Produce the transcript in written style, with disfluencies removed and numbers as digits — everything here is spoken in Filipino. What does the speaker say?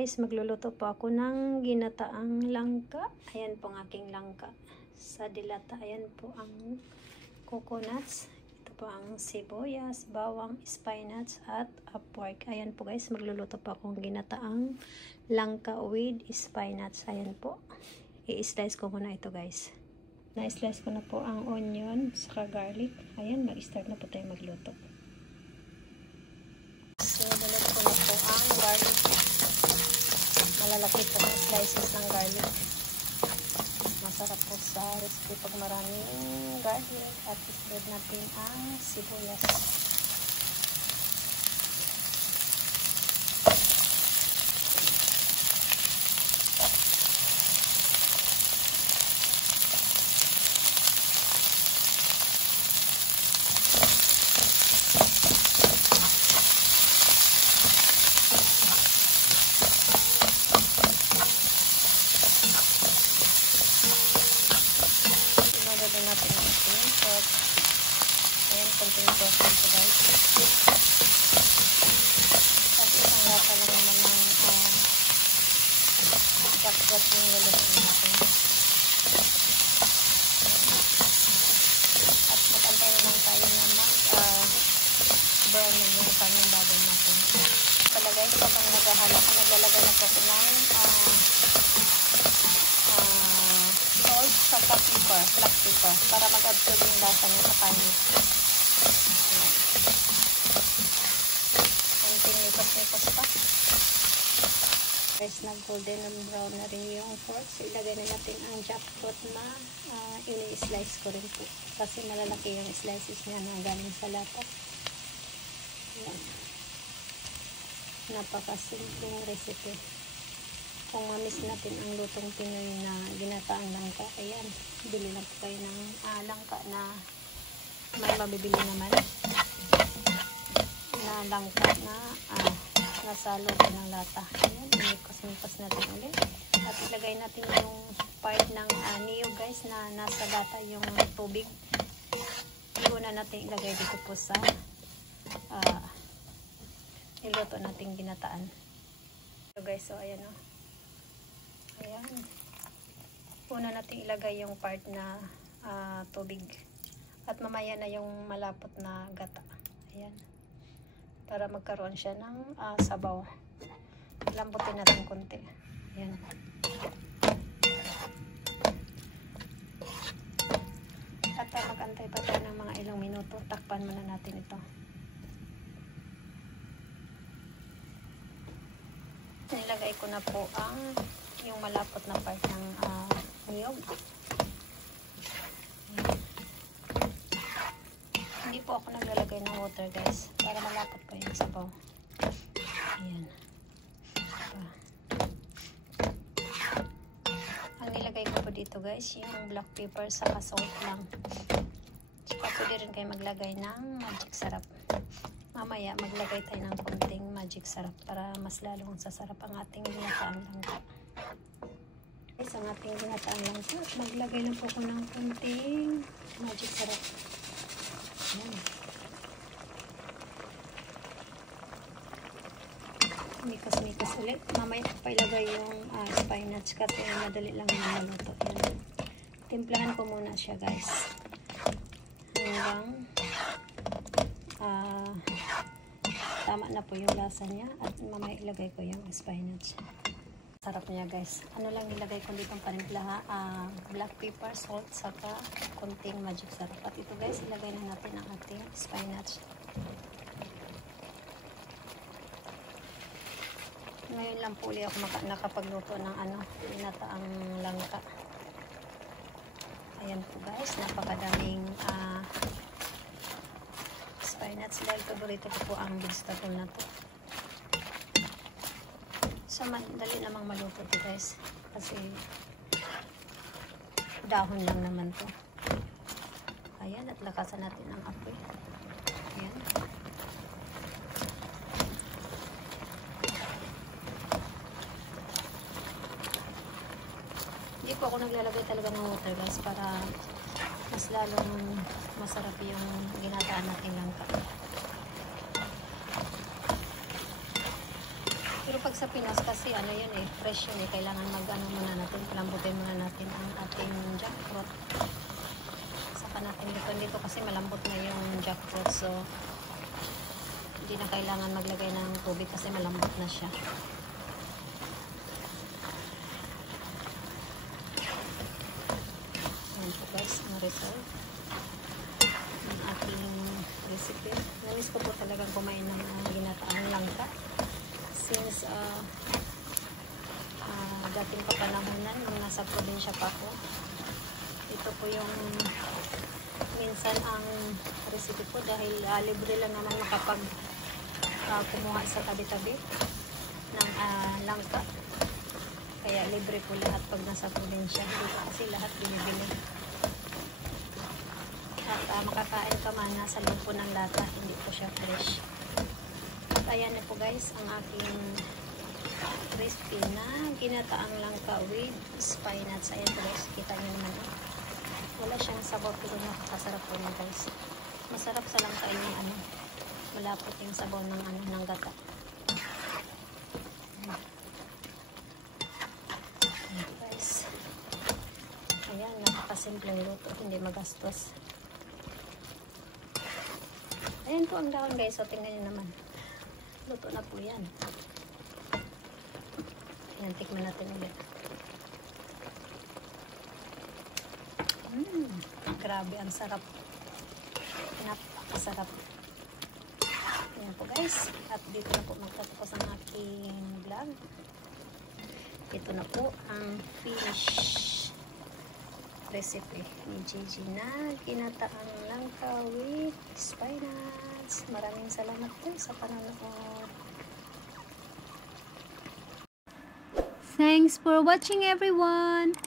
Guys, magluluto po ako ng ginataang langka. Ayan po ang aking langka. Sa dilata, ayan po ang coconuts. Ito po ang sibuyas, bawang, spinach, at pork. Ayan po guys, magluluto po akong ginataang langka with spinach. Ayan po. I-slice ko muna ito guys. Na-slice ko na po ang onion, saka garlic. Ayan, mag-start na po tayo magluto. So, nalot ko na po ang garlic. Malalaki po ang slices ng garlic. Masarap po sa recipe pag maraming garlic. At ispread natin ang sibuyas. Lagyan natin ang ating pork. Ayan, konting pork dito guys. Tapos isang lata lang naman ng jackpot yung lalagyan natin. At magantay naman tayo na mag-brown yung kanyang baboy natin. Pala guys, habang naghahala ko, naglalagay na po ako ng salt sa black pepper, para mag-absorb yung lasa niya sa kanin. Konting nipos-nipos pa. Guys, nag-golden and brown na rin yung pork. So, ilagay na natin ang jackfruit na ini-slice ko rin po. Kasi malalaki yung slices niya na galing sa lata. Ayan. Napakasimpleng recipe. Kung mamiss natin ang lutong Pinoy na ginataang langka, ayan, bili lang po kayo ng langka na may mabibili naman na langka na nasa loob ng lata. Ayan, inikos-nikos natin ulit. At ilagay natin yung part ng niyog guys na nasa lata, yung tubig. Una natin ilagay dito po sa niluto nating ginataan. So guys, so ayan o. Ayan. Una natin ilagay yung part na tubig. At mamaya na yung malapot na gata. Ayan. Para magkaroon siya ng sabaw. Lambutin natin konti. Ayan. At mag-antay pa tayo ng mga ilang minuto. Takpan muna natin ito. Nilagay ko na po ang yung malapot na part ng niyog. Hindi po ako naglalagay ng water guys, para malapot pa yung sabaw. Ayan. Ang nilagay ko po dito guys, yung black pepper sa salt lang. Saka pwede rin kayo maglagay ng magic sarap. Mamaya maglagay tayo ng konting magic sarap para mas lalong sasarap ang ating ginataang langka. Guys, ang ating ginataang langka, maglagay lang po ko ng konting magic sarap. Ayan. Mikas-mikas ulit. Mamaya pa ilagay yung spinach kasi madali lang yung maluto. Ayan. Timplahan ko muna siya guys. Hanggang tama na po yung lasa niya. At mamaya ilagay ko yung spinach. Sarap niya guys. Ano lang nilagay ko dito ang panimpla ha? Black pepper, salt, saka konting magic sarap. At ito guys, ilagay na natin ang ating spinach. Ngayon lang po ulit ako nakapagluto ng ginataang langka. Ayan po guys, napakadaming spinach dahil paborito ko po ang vegetable na to. So, madali namang maluto to guys. Kasi, dahon lang naman to. Ayan, at lakasan natin ang apoy. Ayan. Hindi po ako naglalagay talaga ng water guys para mas lalong masarap yung ginataan natin langka. Pero pag sa Pinas kasi ano yun eh, fresh yun eh. Kailangan mag-ano muna natin, palambutin muna natin ang ating jackfruit. Saka natin dito kasi malambot na yung jackfruit. So, hindi na kailangan maglagay ng tubig kasi malambot na siya. Ayan po guys, ang result ng ating recipe. Namiss ko po talagang kumain ng ginataang langka. Since dating kapanahonan nung nasa probinsya pa ako, ito po yung minsan ang recipe ko dahil libre lang naman makapag kumuha sa tabi-tabi ng langka. Kaya libre po lahat pag nasa probinsya. Dito kasi lahat binibili. At makakain ka man nasa loob po ng lata, hindi po siya fresh. At ayan na po guys ang aking recipe na ginataang langka with spinach. Ayan po guys, kita nyo naman. Wala siyang sabaw pero nakakasarap po niya guys. Masarap sa langka yung malapot yung sabaw ng gata. Ayan guys. Ayan, napakasimpleng luto, hindi magastos. Ayan po ang dahon guys, so tingnan nyo naman. Luto na po yan. Ayan, tikman natin ulit. Grabe, ang sarap. Napakasarap. Ayan po guys. At dito na po magtatapos ang aking vlog. Ito na po ang finish recipe ni Gigi na ginataang langka with spinach. Maraming salamat po sa panonood. Thanks for watching everyone.